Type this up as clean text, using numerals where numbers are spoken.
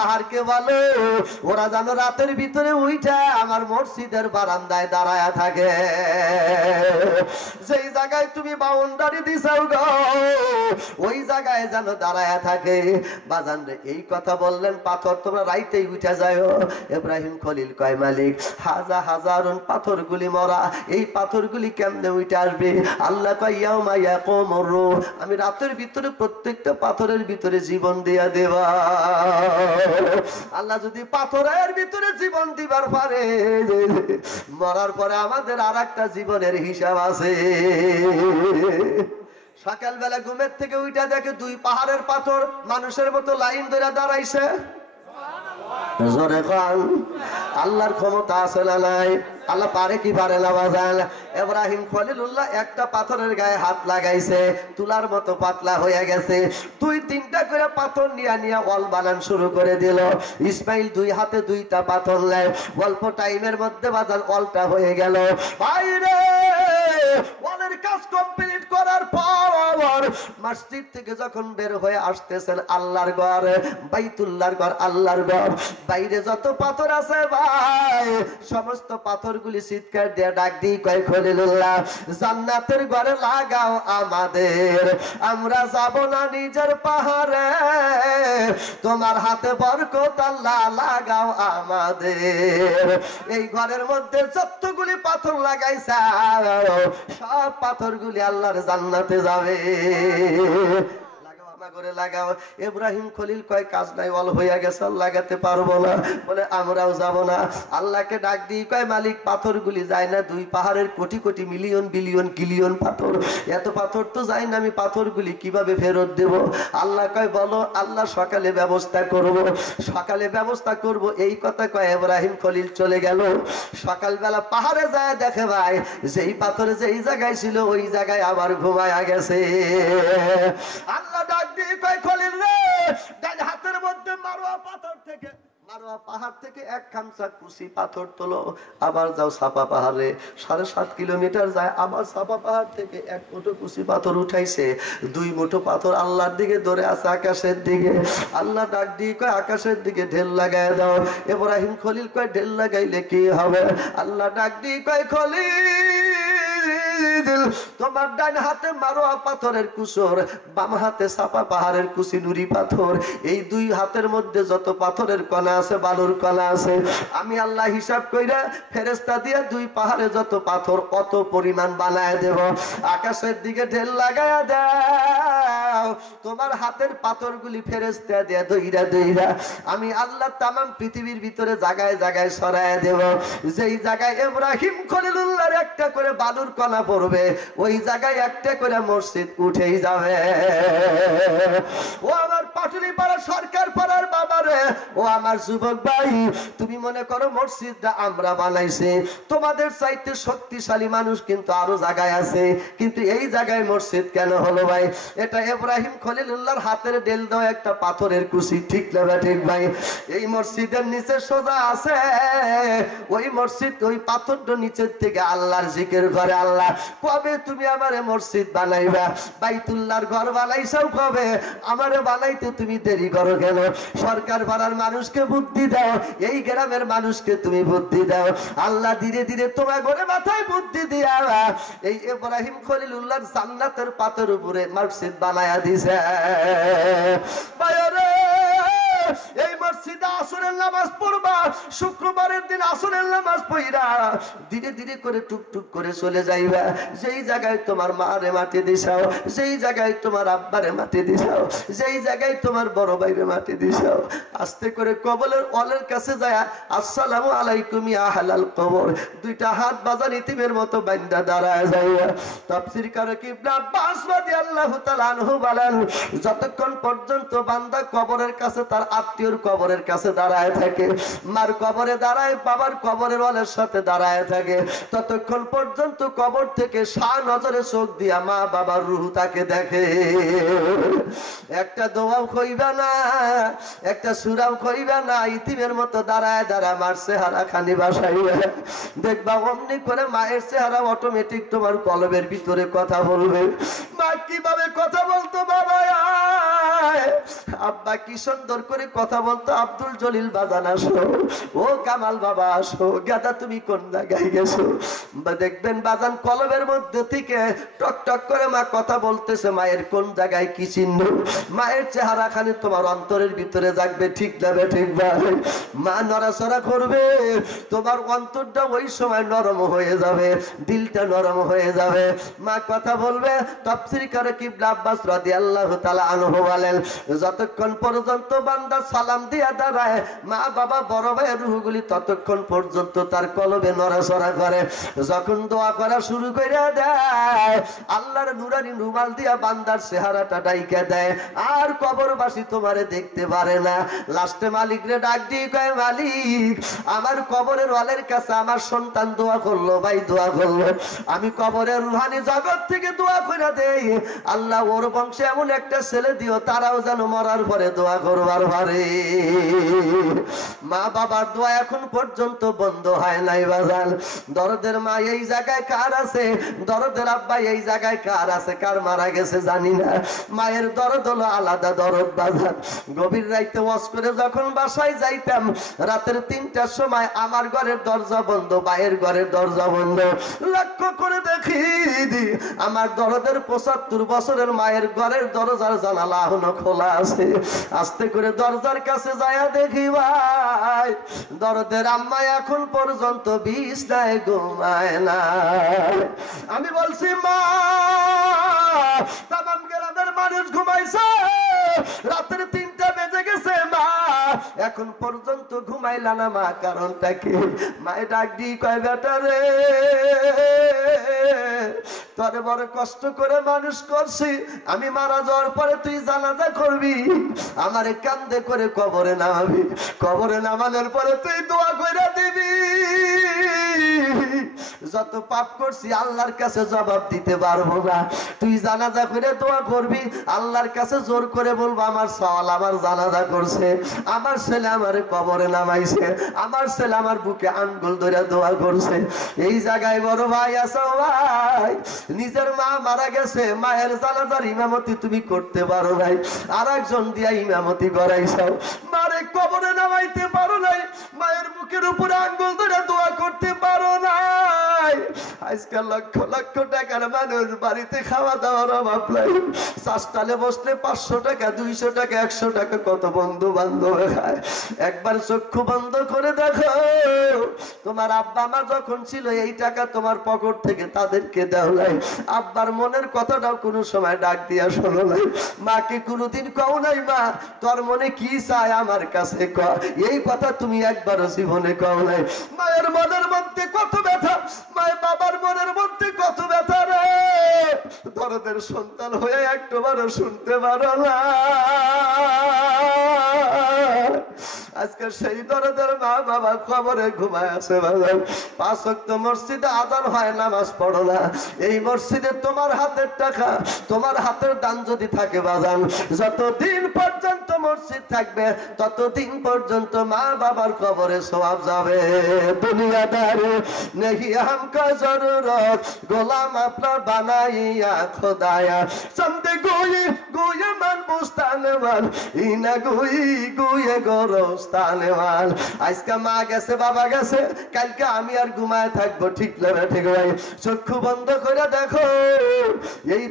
পাহাড়কে বলো ওরা যেন রাতের ভিতরে উইঠা আমার মসজিদের বারান্দায় দাঁড়ায়া থাকে। যেই জায়গায় তুমি বাউন্ডারি দিছাও গো ওই জায়গায় যেন দাঁড়ায়া থাকে। বাজান রে এই কথা বললেন, পাথর তোমরা রাইতেই উঠে যায়। ইব্রাহিম খলিল কয় মালিক হাজার হাজারন পাথরগুলি মরা, এই পাথরগুলি কেমনে উঠে আসবে? আল্লাহ কয় ইয়াউমা ইয়াকুমুর রূহ, আমি রাতের ভিতরে প্রত্যেকটা পাথরের ভিতরে জীবন দিয়া দেবা। আল্লাহ যদি পাথরের ভিতরে জীবন দিবার পারে, মরার পরে আমাদের আর একটা জীবনের হিসাব আছে। সকালবেলা ঘুমের থেকে উঠা দেখে দুই পাহাড়ের পাথর মানুষের মতো লাইন ধরে দাঁড়াইছে। জোরে খান আল্লাহর ক্ষমতা আছে না নাই? আল্লাহ পারে কি পারে না বাজান? ইব্রাহিম খলিলুল্লাহ একটা পাথরের গায়ে হাত লাগাইছে, তুলার মতো পাতলা হয়ে গেছে। দুই তিনটা করে পাথর নিয়ে নিয়ে ওয়াল বানান শুরু করে দিল। ইসমাইল দুই হাতে দুইটা পাথর নেয়, অল্প টাইমের মধ্যে বাজান ওয়ালটা হয়ে গেল। বাইরে ওয়ালের কাজ কমপ্লিট করার পর মসজিদ থেকে যখন বের হয়ে আসতেছেন আল্লাহর ঘর, বাইতুল্লাহর ঘর, আল্লাহর ঘর, বাইরে যত পাথর আছে ভাই সমস্ত পাথরগুলি চিৎকার দিয়ে ডাক দিয়ে কয় খলিলুল্লাহ জান্নাতের ঘরে লাগাও আমাদের, আমরা যাব না নিজের পাহাড়ে, তোমার হাতে বরকত আল্লাহ লাগাও আমাদের। এই ঘরের মধ্যে যতগুলি পাথর লাগাইছে সব পাথরগুলি আল্লাহর জান্নাতে যাবে। করে লাগাও। ইব্রাহিম খলিল কয় কাজ নাই, অল হইয়া গেছে, লাগাতে পারবো না। বলে আমরাও যাব না। আল্লাহকে ডাক দিয়ে কয় মালিক পাথরগুলি যায় না, দুই পাহাড়ের কোটি কোটি মিলিয়ন বিলিয়ন কিলিয়ন পাথর, এত পাথর তো যায় না, আমি পাথরগুলি কিভাবে ফেরত দেব? আল্লাহ কয় বলো, আল্লাহ সকালে ব্যবস্থা করব, সকালে ব্যবস্থা করব। এই কথা কয় ইব্রাহিম খলিল চলে গেল। সকালবেলা পাহাড়ে যায় দেখে ভাই যেই পাথরে যেই জায়গায় ছিল ওই জায়গায় আবার ঘুমায়া গেছে। আল্লাহ ডাক দিয়ে কয় খলিল রে, ডান হাতের মধ্যে মারোয়া পাথর থেকে, মারোয়া পাহাড় থেকে এক খামসা কুচি পাথর তোলো, আবার যাও সাপা পাহাড়ে 7.5 কিলোমিটার যায়, আবার সাপা পাহাড় থেকে এক মুঠো কুচি পাথর উঠাইছে। 2 মুঠো পাথর আল্লাহর দিকে ধরে আছে আকাশের দিকে। আল্লাহ ডাক দিয়ে কয় আকাশের দিকে ঢেল লাগায় দাও। ইব্রাহিম খলিল কয় ঢেল লাগাইলে কি হবে? আল্লাহ ডাক দিয়ে কয় খলিল তোমার ডান হাতে মারোয়া পাথরের কুসর, বাম হাতে সাপা পাহাড়ের কুচি নুরি পাথর, এই দুই হাতের মধ্যে যত পাথরের কণা আছে, বালুর কণা আছে, আমি আল্লাহ হিসাব কইরা ফেরেশতা দিয়া দুই পাহাড়ে যত পাথর অত পরিমাণ বানায় দেব। আকাশের দিকে ঢেল লাগায়া দাও, তোমার হাতের পাথরগুলি ফেরেশতা দিয়া দইরা দইরা আমি আল্লাহ তামাম পৃথিবীর ভিতরে জায়গায় জায়গায় ছড়ায় দেব। যেই জায়গায় ইব্রাহিম খলিলুল্লাহর একটা করে বালুর কণা পড়বে ওই জায়গায় একটা করে মসজিদ উঠেই যাবে। ও আমার পাটুলি পাড়া সরকার পাড়ার বাবারে, ও আমার যুবক ভাই, তুমি মনে করো মসজিদটা আমরা বানাইছি, তোমাদের চাইতে শক্তিশালী মানুষ কিন্তু আরো জায়গায় আছে, কিন্তু এই জায়গায় মসজিদ কেন হলো ভাই? এটা ইব্রাহিম খলিলুল্লাহর হাতের ডেল দেওয়া একটা পাথরের কুচি, ঠিক না ঠিক ভাই? এই মসজিদের নিচে সোজা আছে ওই মসজিদ, ওই পাথরটা নিচের থেকে আল্লাহর জিকির করে। আল্লাহ কবে তুমি আমারে মসজিদ বানাইবা? বাইতুল্লাহর ঘর বানাইছাও কবে? আমারে বানাইতে তুমি দেরি করো কেন? সরকার পাড়ার মানুষকে বুদ্ধি দাও, এই গ্রামের মানুষকে তুমি বুদ্ধি দাও। আল্লাহ ধীরে ধীরে তোমার ঘরে মাথায় বুদ্ধি দিয়া এই ইব্রাহিম খলিলুল্লাহর জান্নাতের পাথর উপরে মসজিদ বানায়া দিছে। এই মসজিদে আসরের নামাজ পড়বা, শুক্রবারের দিন আসরের নামাজ পড়া ধীরে ধীরে করে টুকটুক করে চলে যাইবা। যেই জায়গায় তোমার মারে মাটি দিছাও, যেই জায়গায় তোমার আব্বারে মাটি দিছাও, যেই জায়গায় তোমার বড় ভাইরে মাটি দিছাও, আস্তে করে কবরের অলের কাছে যায় আসসালামু আলাইকুম ইয়া আহলাল কবর, দুইটা হাত বাজার ইতিমের মতো বান্দা দাঁড়ায় যাইবা। তাফসীর করে ইবনে আব্বাস রাদিয়াল্লাহু তাআলা আনহু বলেন, যতক্ষণ পর্যন্ত বান্দা কবরের কাছে তার আত্মীয়র কবরের কাছে দাঁড়ায় থাকে, মার কবরে দাঁড়ায়, বাবার কবরের ওয়ালের সাথে দাঁড়ায় থাকে, ততক্ষণ পর্যন্ত কবর থেকে শাহ নজরে চোখ দিয়া মা বাবার রূহ তাকে দেখে। একটা দোয়াও কইবা না, একটা সূরাও কইবা না, ইতিমের মতো দাঁড়ায় দাঁড়ায় মার চেহারা খানি বাসাইবে, দেখবা অমনি করে মায়ের চেহারা অটোমেটিক তোমার কলবের ভিতরে কথা বলবে। মা কিভাবে কথা বলতো বাবা, আব্বা কি সুন্দর করে কথা বলতো, আব্দুল জলিল বাজান আসো, ও কামাল বাবা আসো, গাদা তুমি কোন জায়গায় গেছো? দেখবেন বাজান কলবের মধ্যে থেকে টক টক করে মা কথা বলতেছে, মায়ের কোন জায়গায় কি চিহ্ন, মায়ের চেহারা খানি তোমার অন্তরের ভিতরে জাগবে, ঠিক যাবে ঠিক ভাই। মা নড়াচড়া করবে, তোমার অন্তরটা ওই সময় নরম হয়ে যাবে, দিলটা নরম হয়ে যাবে। মা কথা বলবে। তাফসীর করে কিবলা আব্বাস রাদিয়াল্লাহু তাআলা আনহু বলেন, যতক্ষণ পর্যন্ত বান্দা সালাম দিয়া দাঁড়ায়, মা বাবা বড় ভাইয়ের রূহগুলি ততক্ষণ পর্যন্ত তার কলবে নড়াচড়া করে। যখন দোয়া করা শুরু করে দেয়, আল্লাহর নুরানি রুমাল দিয়া বান্দার চেহারাটা ডাইকা দেয়, আর কবরবাসী তোমারে দেখতে পারে না। লাস্টে মালিক রে ডাক দিয়ে কয়, মালিক আমার কবরের ওয়ালের কাছে আমার সন্তান দোয়া করলো, ভাই দোয়া করলো, আমি কবরের রুহানি জগৎ থেকে দোয়া করে দেই, আল্লাহ ওর বংশে এমন একটা ছেলে দিও তারাও যেন মরার পরে দোয়া করবার পারে। মা বাবার দোয়া এখন পর্যন্ত বন্ধ হয় নাই বাজান। দরদের মা এই জায়গায় কার আছে, দরদের আব্বা এই জায়গায় কার আছে, কার মারা গেছে জানি না। মায়ের দরদ হলো আলাদা দরদ বাজান। গভীর রাইতে ওয়াজ করে যখন বাসায় যাইতাম, রাতের ৩টার সময় আমার ঘরের দরজা বন্ধ, মায়ের ঘরের দরজা বন্ধ। লক্ষ্য করে দেখি আমার দরদের ৭৫ বছরের মায়ের ঘরের দরজার জানালা এখনো খোলা আছে। আস্তে করে দরজার কাছে যায়া দেখি ভাই, দরদের আম্মা এখন পর্যন্ত বিছনায় ঘুমায় না। আমি বলছি, মা তামাম গ্রামের মানুষ ঘুমাইছে, রাতের ৩টা বেজে গেছে, মা এখন পর্যন্ত ঘুমাইলা না মা, কারণটা কি? মায়ে ডাক দিয়ে কয়, বেটা রে তোরে বড় কষ্ট করে মানুষ করছি, আমি মারা যাওয়ার পরে তুই জানাজা করবি, আমারে কান্দে করে কবরে নামাবি, কবরে নামানোর পরে তুই দোয়া করে দিবি। যত পাপ করছি আল্লাহর কাছে জবাব দিতে পারবো না, তুই জানাজা করে দোয়া করবি, আল্লাহর কাছে জোর করে বলবো আমার সওয়াল আমার জানাজা করছে, আমার ছেলে আমারে কবরে নামাইছে, আমার ছেলে আমার বুকে আঙ্গুল ধরে দোয়া করছে। এই জায়গায় বড় ভাই আছো ভাই, নিজের মা মারা গেছে, মায়ের জানাজার ইমামতি তুমি করতে পারো নাই, আর একজন দিয়া ইমামতি করাইছাও, মারে কবরে নামাইতে পারো নাই, মায়ের বুকের উপরে আঙ্গুল ধরে দোয়া করতে পারো নাই। আজকাল লক্ষ লক্ষ টাকার মানুষ, বাড়িতে খাওয়া দাওয়ার অভাব নাই, চাষটালে বসলে ৫০০ টাকা ২০০ টাকা ১০০ টাকা কত বন্ধু বান্ধব খায়। একবার চক্ষু বন্ধ করে দেখো, তোমার আব্বা মা যখন ছিল এই টাকা তোমার পকেট থেকে তাদেরকে দেও নাই, আব্বার মনের কথাটাও কোনো সময় ডাক দিয়া শোনো নাই, মাকে কোনোদিন কও নাই মা তোর মনে কি চায় আমার কাছে ক, এই কথা তুমি একবারও জীবনে কও নাই। মায়ের মনের মধ্যে কত ব্যথা, মায়ের বাবার মনের মধ্যে কত ব্যথা রে, দরদের সন্তান হয়ে একবারও শুনতে পারো না। আজকে সেই দরদের মা বাবা খবরে ঘুমায় আছে বাজার, ৫ ওয়াক্ত মসজিদে আযান হয়, নামাজ পড়ো না। এই মসজিদে তোমার হাতের টাকা, তোমার হাতের দান যদি থাকে বাজান, যতদিন পর্যন্ত মসজিদ থাকবে ততদিন পর্যন্ত মা বাবার কবরে সওয়াব যাবে। দুনিয়াদারে নেহি হামকা জরুরত, গোলাম আপনার বানাইয়া খোদায়া, চন্দে গুয়ে গুয়ে মান বুস্তানওয়াল, ইনা গুই গুয়ে গোরস্তানওয়াল। আজকে মা গেছে বাবা গেছে, কালকে আমি আর ঘুমায় থাকবো, ঠিক না ঠিক ভাই? চক্ষু বন্ধ করে দেখো, এই